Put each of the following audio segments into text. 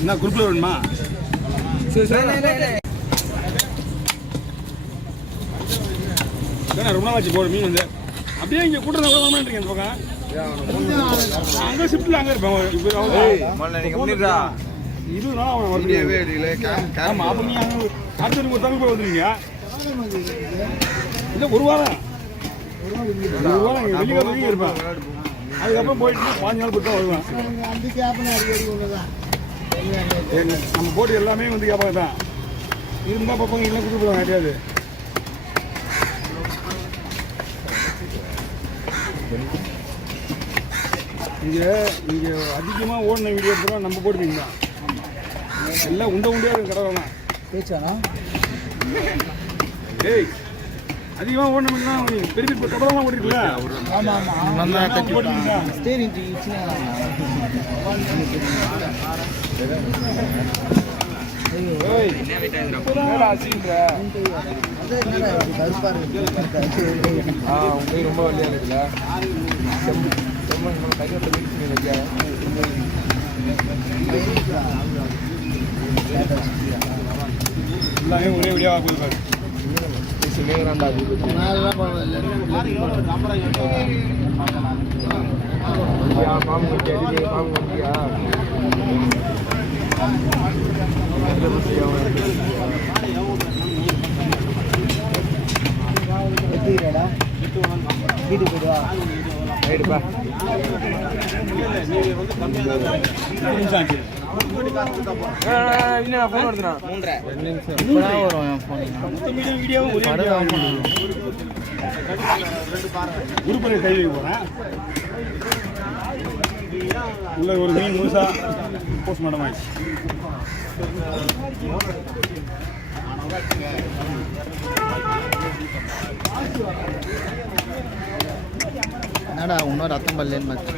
என்ன குரூப்பில் வேணுமா? சரி சரி ரொம்ப நாள் ஆச்சு போடு மீன் வந்து அப்படியே இங்கே கூட்டுறதா கூட வரமாட்டீங்க இந்த பக்கம். அங்கே ஷிஃப்ட்டில் அங்கே இருப்பேன். இப்போ இது நாள் அவனை வரவே ஆமாம். அப்போ நீங்கள் அங்கே அடுத்த ஒரு தமிழ் போய் வந்துருங்க. இல்லை ஒரு வாரம் வெள்ளிக்கிழமை வரைக்கும் இருப்பேன். அதுக்கப்புறம் போயிட்டு 5 நாள் போட்டு தான் வருவேன். நம்ம போட்டு எல்லாமே வந்து வியாபாரம் தான் இருந்தால் பார்ப்பாங்க. இல்லை கொடுத்து போடுவாங்க கிடையாது. இங்கே அதிகமாக ஓடின வீடியோ எடுத்துலாம் நம்ம போட்டுப்பீங்க தான். எல்லாம் உண்டியாக இருக்கும் கடை தான் பேச்சானா. ஏய் அதிகமாக ஓடின மீன் தான் பெரிய பெரிய கடலாம் ஓடிருக்குல்ல. ஆமாம் ஆமாம் போட்டுப்பீங்க. ரொம்ப வழியா இருக்குல்ல. எல்லாமே ஒரே வீடியோவாக போயிருக்காரு. வீட்டுக்கு போயிடுவா ரைடுப்பா. குருப்பரை கை வைக்க போறேன். உள்ள ஒரு மீன் முழுசா போஸ்ட்மார்ட்டம் ஆயிடுச்சு. என்னடா இன்னும் ரத்தம் பல்லேன்னு பார்த்து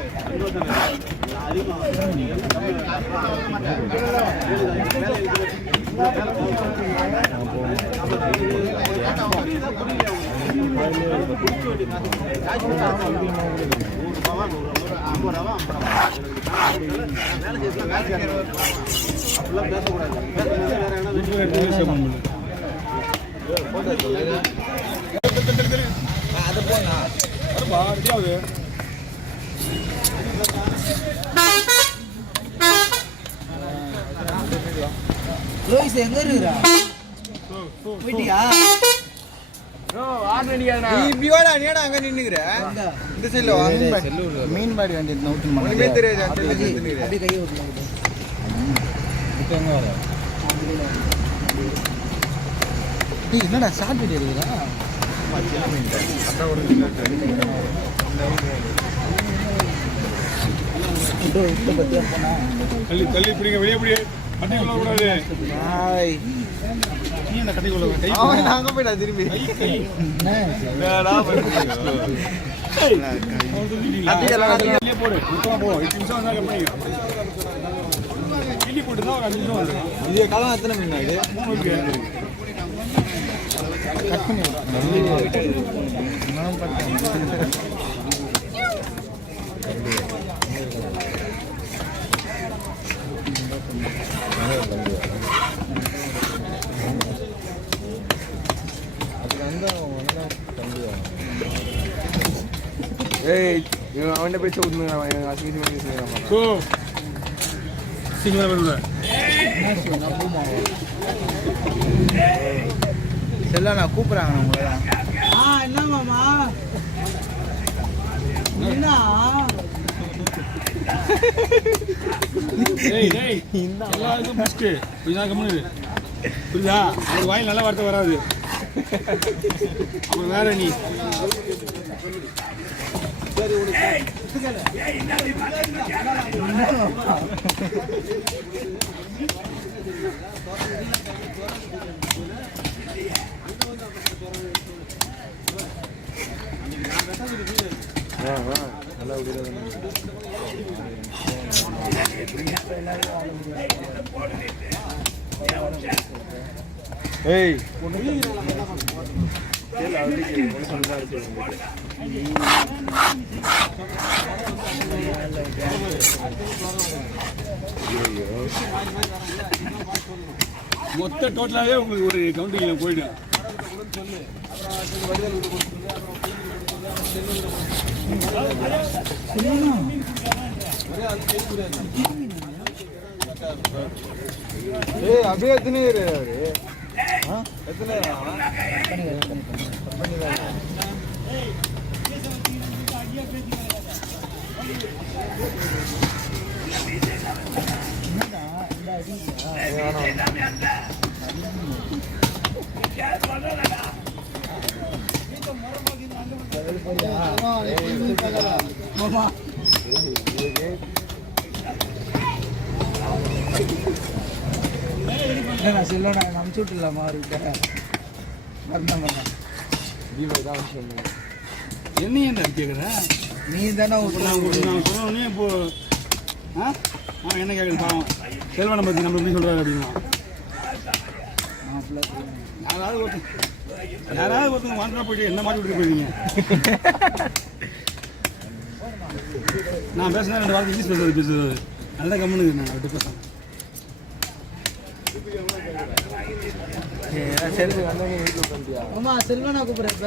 அதை போனா ரெடியாகுது. லோயிஸ் எங்க இருக்கிறா? போயிட்டியா? அங்க நின்னுக்கிற இந்த சைடுல மீன் மாதிரி வண்டி ஒண்ணுமே தெரியாது. அப்படியே கையை விட்டுலாம் எங்க வர என்னடா ஷார்ட் வீடியோ இருக்குதா? தள்ளி தள்ளி பிடிங்க. வெளியே பிடி. கட்டிக்குள்ள கூடாது. நீ என்ன கட்டிக்குள்ள கை நாங்க போய்டா திரும்பி. என்னடா வெளியே போடு. இப்போ போ. 10 நிமிஷம் வந்தா கட் பண்ணிக்க. கிள்ளி போட்டு தான் 5 நிமிஷம் வந்து. இதே காலம் எத்தனை மீன் இது? 3 இருக்கு. கட் பண்ணி நான் பார்த்தேன். ஏய் அவன்கிட்ட பேச்ச ஊத்துங்க. அவன் அசிங்க பேசுறான். சோ சிங்கமா வருது. செல்ல நான் கூப்பிடுறாங்க உங்களை. என்ன மாமா என்ன எல்லாருக்கும் பெஸ்ட்டு. கொஞ்சம் கம்முனு புரியுதா? ஒரு வாயில் நல்ல வார்த்தை வராது. அப்புறம் வேற நீ நல்லா ஏய் மொத்த டோட்டலாகவே உங்களுக்கு ஒரு கவுண்டிங்கில் போயிடும். அப்படியே எத்தனை எத்தனை செல்லோட அனுப்பிச்சு விட்டுலாமா அவர்கிட்ட என்ன ஏன்டா கேட்குற? நீ தானே சொன்னோடனே இப்போ என்ன கேட்குறது பாவம் செல்வனை பற்றி நம்ம எப்படி சொல்கிறாரு அப்படின்னா யாராவது ஒருத்தங்க வாண்டா போயிட்டு என்ன மாட்டி விட்டு போயிருக்கீங்க. நான் பேசுனா 2 வாரத்துக்கு இங்கிலீஷ் பேசுறது நல்ல கம்முன்னு நான் விட்டு பேசுகிறேன். ஆமா செல்வனா கூப்பிடுறப்ப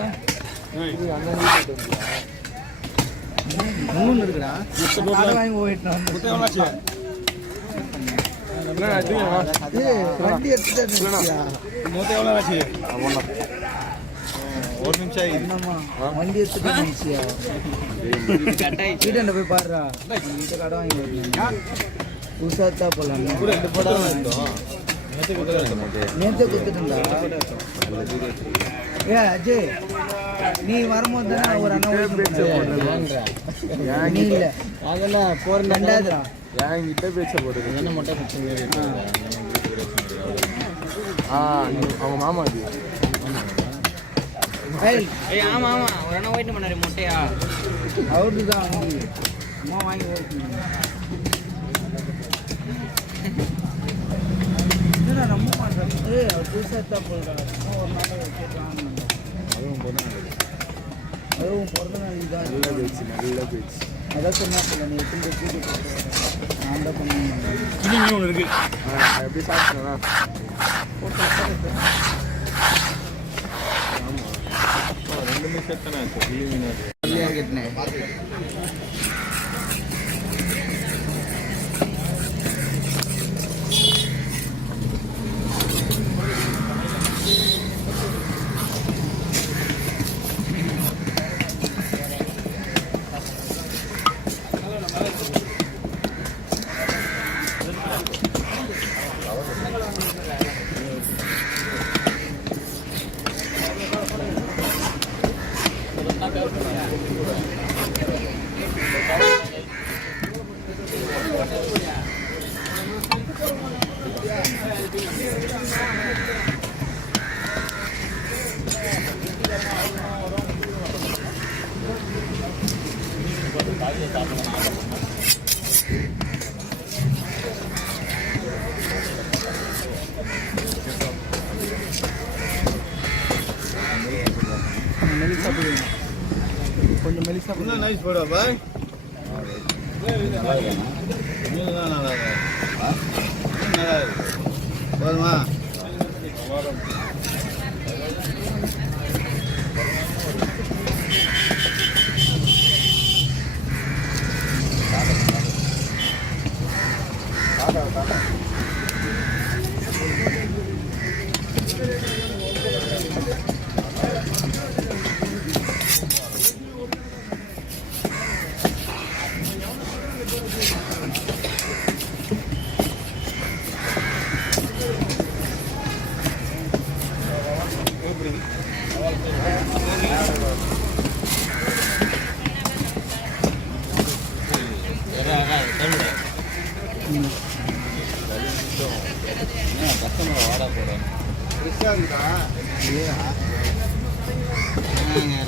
இருக்குடா வாங்கி போயிட்டோம். வண்டி எடுத்துட்டு எவ்வளோ ஆச்சு? ஒரு நிமிஷம் என்னம்மா வண்டி எடுத்துட்டு வீட்டாண்ட போய் பாடுறா வீட்டை கடை வாங்கி போயிட்டேன். புதுசாத்தா போலாம் நேற்று குத்துட்டுண்டா. ஏ அஜய் நீ வரும்போது தானே ஒரு அண்ணா நீ இல்லை அதெல்லாம் போற 2000 என்கிட்ட பேச்ச போடுறது என்ன மட்டும் அவங்க மாமா அது ஆமா ஆமா ஒரு அண்ணா போயிட்டு பண்ணாரு மொட்டையா அவரு தான் அம்மா வாங்கி போயிட்டு ரொம்ப பண்ணுறேன். அவர் புதுசாக போடுறாரு ஒரு நாள் கேட்கலாம். அதுவும் பிறந்த நாள் இதுதான். நல்ல பேச்சு அதான் சொன்னா நீ எப்படி கூட்டு நான் தான் பண்ணுவேன். ஒன்று இருக்கு எப்படி சாப்பிட்டேன்னா ஆமாம் 2 நிமிஷம் தானே ஆச்சு. கேட்டேன் கொஞ்சம் மெலிசா நைஸ் போடா பாய். போதுமா? கஸ்டமரை வாடா போகிறேன்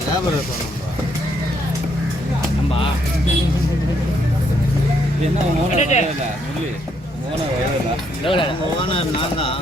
லேபர் நம்ம என்ன ஓனர் நான் தான்